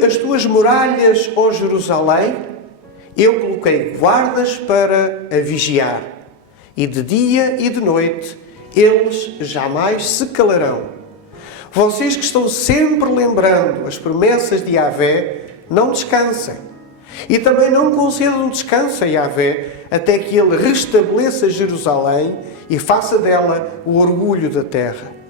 Sobre as tuas muralhas, ó Jerusalém, eu coloquei guardas para a vigiar, e de dia e de noite eles jamais se calarão. Vocês que estão sempre lembrando as promessas de Yahvé, não descansem. E também não concedam descanso a Yahvé, até que ele restabeleça Jerusalém e faça dela o orgulho da terra.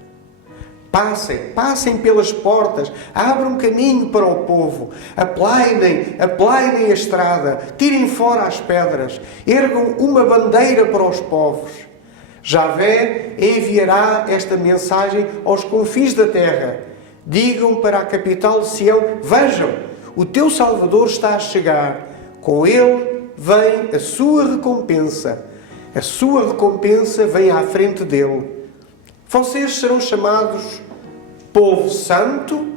Passem pelas portas, abram caminho para o povo, aplainem a estrada, tirem fora as pedras, ergam uma bandeira para os povos. Yahvé enviará esta mensagem aos confins da terra. Digam para a capital de Sião: vejam, o teu Salvador está a chegar. Com ele vem a sua recompensa. A sua recompensa vem à frente dele. Vocês serão chamados povo santo,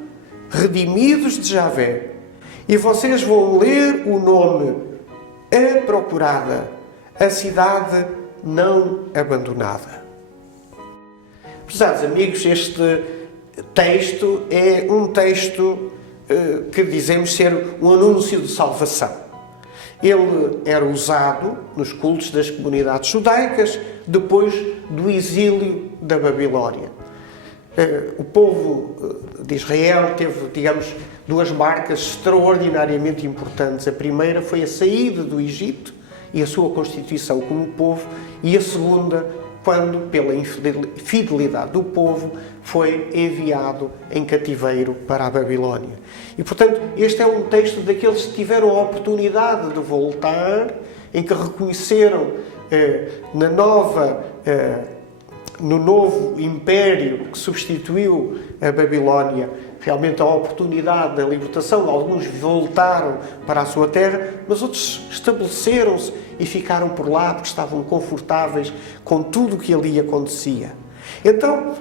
redimidos de Yahvé. E vocês vão ler o nome A Procurada, a cidade não abandonada. Prezados amigos, este texto é um texto que dizemos ser um anúncio de salvação. Ele era usado nos cultos das comunidades judaicas depois do exílio da Babilónia. O povo de Israel teve, digamos, duas marcas extraordinariamente importantes. A primeira foi a saída do Egito e a sua constituição como povo, e a segunda, quando, pela infidelidade do povo, foi enviado em cativeiro para a Babilónia. E, portanto, este é um texto daqueles que tiveram a oportunidade de voltar, em que reconheceram no novo império que substituiu a Babilónia, realmente a oportunidade da libertação. Alguns voltaram para a sua terra, mas outros estabeleceram-se e ficaram por lá porque estavam confortáveis com tudo o que ali acontecia. Então,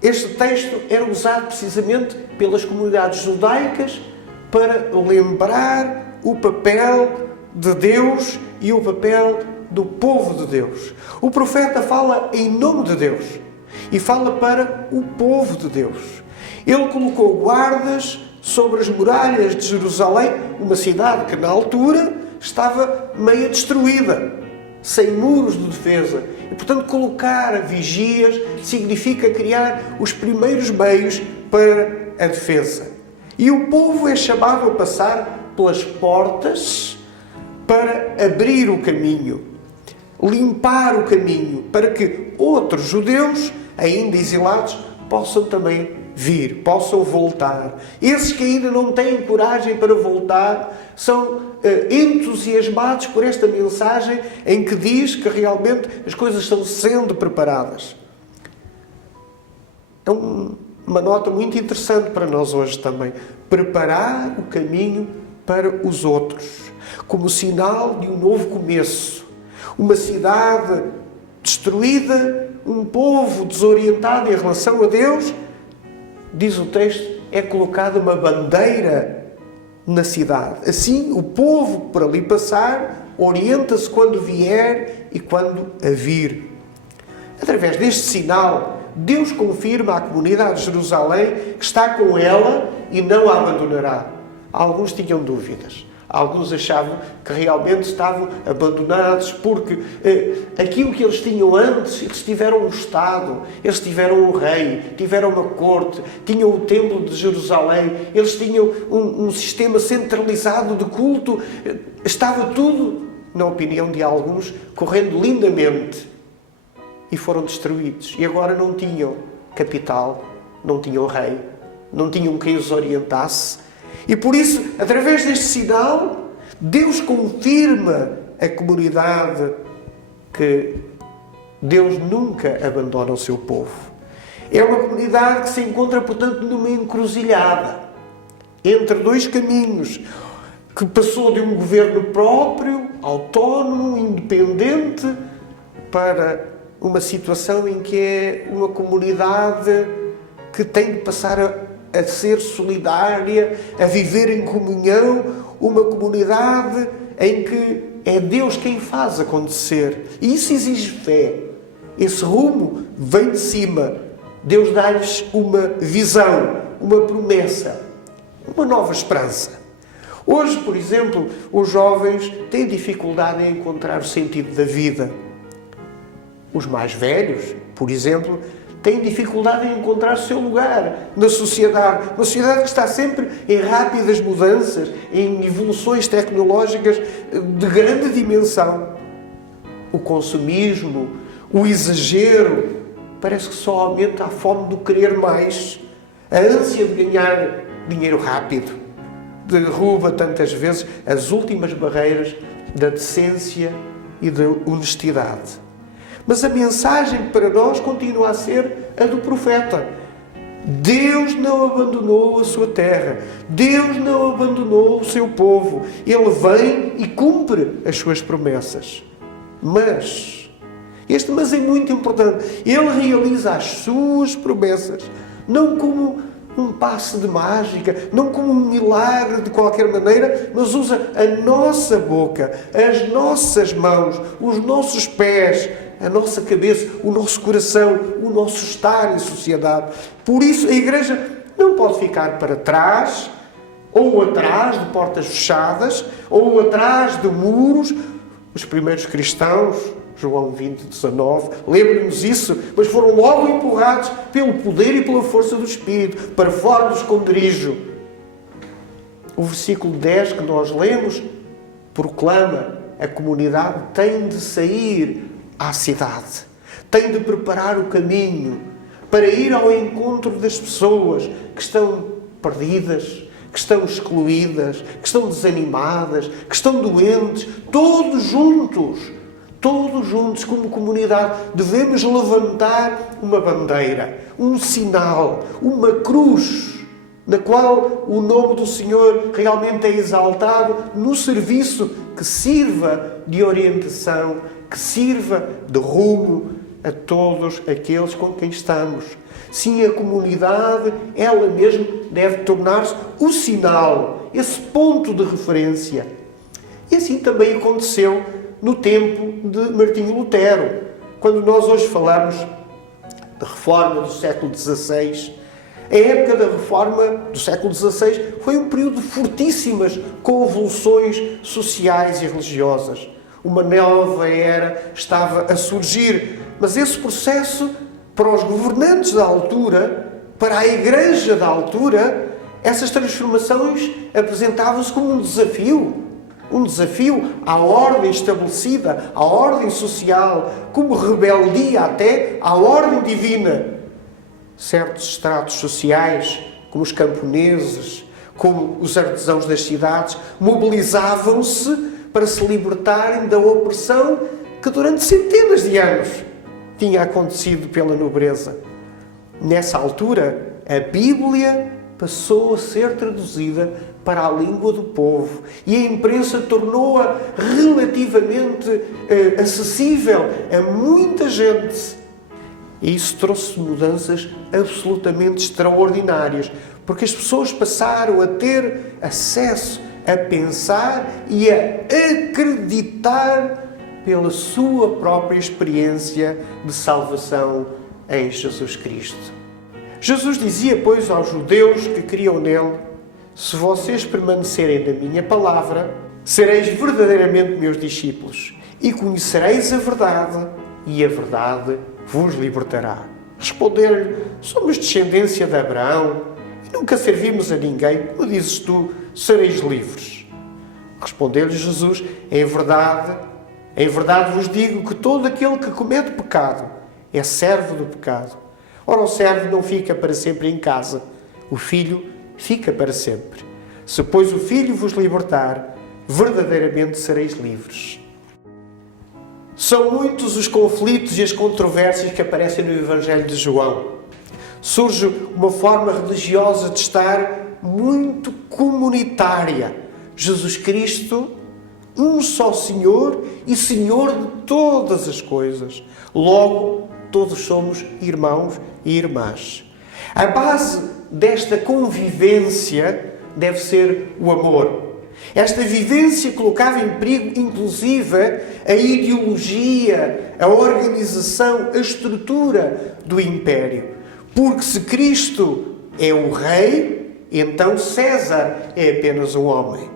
este texto era usado precisamente pelas comunidades judaicas para lembrar o papel de Deus e o papel do povo de Deus. O profeta fala em nome de Deus e fala para o povo de Deus. Ele colocou guardas sobre as muralhas de Jerusalém, uma cidade que na altura estava meio destruída, sem muros de defesa. E, portanto, colocar vigias significa criar os primeiros meios para a defesa. E o povo é chamado a passar pelas portas para abrir o caminho, limpar o caminho, para que outros judeus, ainda exilados, possam também vir, possam voltar. Esses que ainda não têm coragem para voltar são entusiasmados por esta mensagem em que diz que realmente as coisas estão sendo preparadas. É uma nota muito interessante para nós hoje também. Preparar o caminho para os outros, como sinal de um novo começo. Uma cidade destruída, um povo desorientado em relação a Deus, diz o texto, é colocada uma bandeira na cidade. Assim, o povo que por ali passar orienta-se quando vier e quando a vir. Através deste sinal, Deus confirma à comunidade de Jerusalém que está com ela e não a abandonará. Alguns tinham dúvidas. Alguns achavam que realmente estavam abandonados porque aquilo que eles tinham antes, eles tiveram um Estado, eles tiveram um rei, tiveram uma corte, tinham o templo de Jerusalém, eles tinham um sistema centralizado de culto, estava tudo, na opinião de alguns, correndo lindamente e foram destruídos. E agora não tinham capital, não tinham rei, não tinham quem os orientasse. E por isso, através deste sinal, Deus confirma à comunidade que Deus nunca abandona o seu povo. É uma comunidade que se encontra, portanto, numa encruzilhada entre dois caminhos, que passou de um governo próprio, autónomo, independente, para uma situação em que é uma comunidade que tem de passar a ser solidária, a viver em comunhão, uma comunidade em que é Deus quem faz acontecer. E isso exige fé. Esse rumo vem de cima. Deus dá-lhes uma visão, uma promessa. uma nova esperança. Hoje, por exemplo, os jovens têm dificuldade em encontrar o sentido da vida. Os mais velhos, por exemplo, têm dificuldade em encontrar o seu lugar na sociedade. Uma sociedade que está sempre em rápidas mudanças, em evoluções tecnológicas de grande dimensão. O consumismo, o exagero, parece que só aumenta a fome do querer mais, a ânsia de ganhar dinheiro rápido. Derruba tantas vezes as últimas barreiras da decência e da honestidade. Mas a mensagem para nós continua a ser a do profeta. Deus não abandonou a sua terra. Deus não abandonou o seu povo. Ele vem e cumpre as suas promessas. Mas, este mas é muito importante, Ele realiza as suas promessas, não como um passe de mágica, não como um milagre de qualquer maneira, mas usa a nossa boca, as nossas mãos, os nossos pés, a nossa cabeça, o nosso coração, o nosso estar em sociedade. Por isso a Igreja não pode ficar para trás, ou atrás de portas fechadas, ou atrás de muros. Os primeiros cristãos, João 20, 19, lembra-nos isso, mas foram logo empurrados pelo poder e pela força do Espírito, para fora do esconderijo. O versículo 10 que nós lemos proclama: a comunidade tem de sair à cidade, tem de preparar o caminho para ir ao encontro das pessoas que estão perdidas, que estão excluídas, que estão desanimadas, que estão doentes, todos juntos como comunidade, devemos levantar uma bandeira, um sinal, uma cruz, na qual o nome do Senhor realmente é exaltado no serviço que sirva de orientação, que sirva de rumo a todos aqueles com quem estamos. Sim, a comunidade, ela mesma, deve tornar-se o sinal, esse ponto de referência. E assim também aconteceu no tempo de Martinho Lutero. Quando nós hoje falamos de reforma do século XVI, a época da reforma do século XVI foi um período de fortíssimas convulsões sociais e religiosas. Uma nova era estava a surgir, mas esse processo, para os governantes da altura, para a Igreja da altura, essas transformações apresentavam-se como um desafio à ordem estabelecida, à ordem social, como rebeldia até à ordem divina. Certos estratos sociais, como os camponeses, como os artesãos das cidades, mobilizavam-se para se libertarem da opressão que durante centenas de anos tinha acontecido pela nobreza. Nessa altura, a Bíblia passou a ser traduzida para a língua do povo e a imprensa tornou-a relativamente acessível a muita gente. E isso trouxe mudanças absolutamente extraordinárias, porque as pessoas passaram a ter acesso a pensar e a acreditar pela sua própria experiência de salvação em Jesus Cristo. Jesus dizia, pois, aos judeus que criam nele: se vocês permanecerem na minha palavra, sereis verdadeiramente meus discípulos e conhecereis a verdade, e a verdade vos libertará. Responderam-lhe: somos descendência de Abraão e nunca servimos a ninguém. Como dizes tu, sereis livres? Respondeu-lhe Jesus: em verdade vos digo que todo aquele que comete pecado é servo do pecado. Ora, o servo não fica para sempre em casa, o filho fica para sempre. Se, pois, o Filho vos libertar, verdadeiramente sereis livres. São muitos os conflitos e as controvérsias que aparecem no Evangelho de João. Surge uma forma religiosa de estar muito comunitária. Jesus Cristo, um só Senhor e Senhor de todas as coisas. Logo, todos somos irmãos e irmãs. A base desta convivência deve ser o amor. Esta vivência colocava em perigo, inclusive, a ideologia, a organização, a estrutura do império. Porque se Cristo é o Rei, então César é apenas um homem.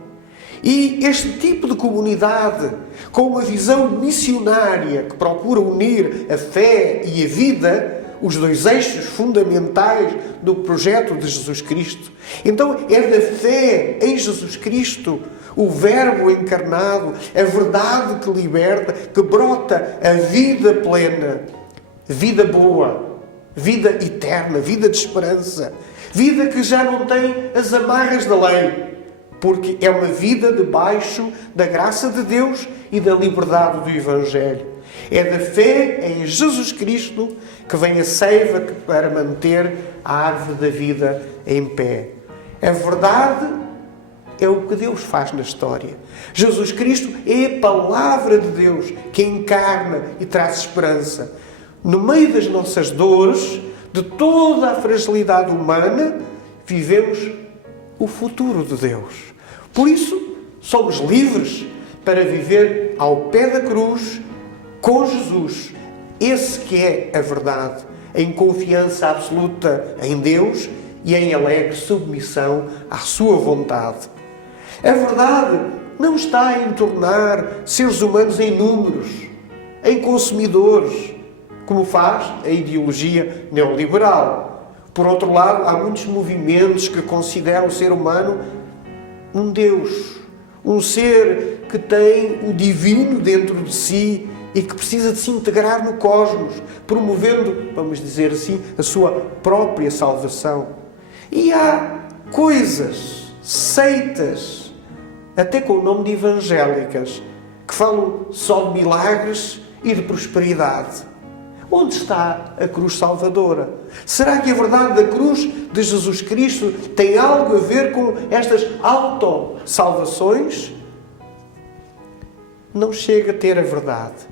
E este tipo de comunidade, com uma visão missionária que procura unir a fé e a vida, os dois eixos fundamentais do projeto de Jesus Cristo. Então é da fé em Jesus Cristo, o Verbo encarnado, a verdade que liberta, que brota a vida plena, vida boa, vida eterna, vida de esperança, vida que já não tem as amarras da lei, porque é uma vida debaixo da graça de Deus e da liberdade do Evangelho. É da fé em Jesus Cristo que vem a seiva para manter a árvore da vida em pé. A verdade é o que Deus faz na história. Jesus Cristo é a palavra de Deus que encarna e traz esperança. No meio das nossas dores, de toda a fragilidade humana, vivemos o futuro de Deus. Por isso, somos livres para viver ao pé da cruz, com Jesus, esse que é a verdade, em confiança absoluta em Deus e em alegre submissão à sua vontade. A verdade não está em tornar seres humanos em números, em consumidores, como faz a ideologia neoliberal. Por outro lado, há muitos movimentos que consideram o ser humano um Deus, um ser que tem o divino dentro de si e que precisa de se integrar no cosmos, promovendo, vamos dizer assim, a sua própria salvação. E há coisas, seitas, até com o nome de evangélicas, que falam só de milagres e de prosperidade. Onde está a cruz salvadora? Será que a verdade da cruz de Jesus Cristo tem algo a ver com estas autossalvações? Não chega a ter a verdade.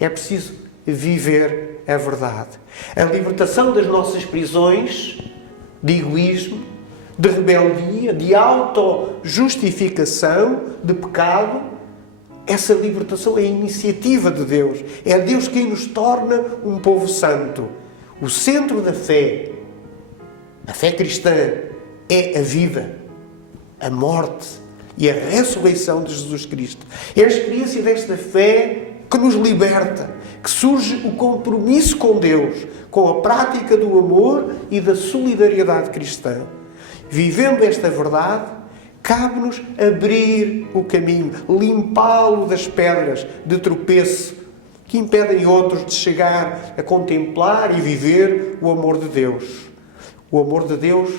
É preciso viver a verdade. A libertação das nossas prisões de egoísmo, de rebeldia, de autojustificação, de pecado. Essa libertação é a iniciativa de Deus. É Deus quem nos torna um povo santo. O centro da fé, a fé cristã, é a vida, a morte e a ressurreição de Jesus Cristo. É a experiência desta fé que nos liberta, que surge o compromisso com Deus, com a prática do amor e da solidariedade cristã. Vivendo esta verdade, cabe-nos abrir o caminho, limpá-lo das pedras de tropeço que impedem outros de chegar a contemplar e viver o amor de Deus. O amor de Deus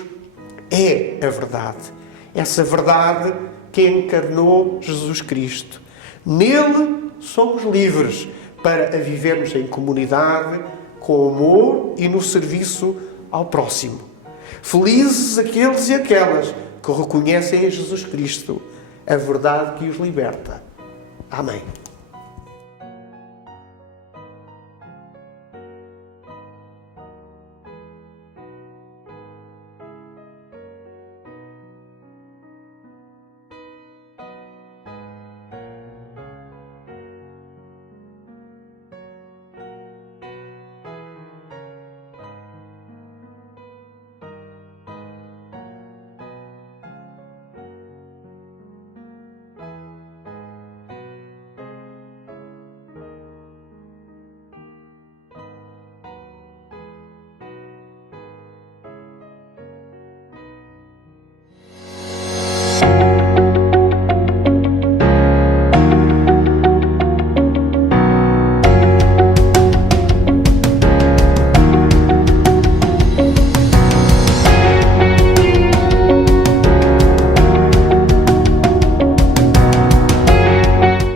é a verdade. Essa verdade que encarnou Jesus Cristo. Nele somos livres para a vivermos em comunidade, com amor e no serviço ao próximo. Felizes aqueles e aquelas que reconhecem em Jesus Cristo a verdade que os liberta. Amém.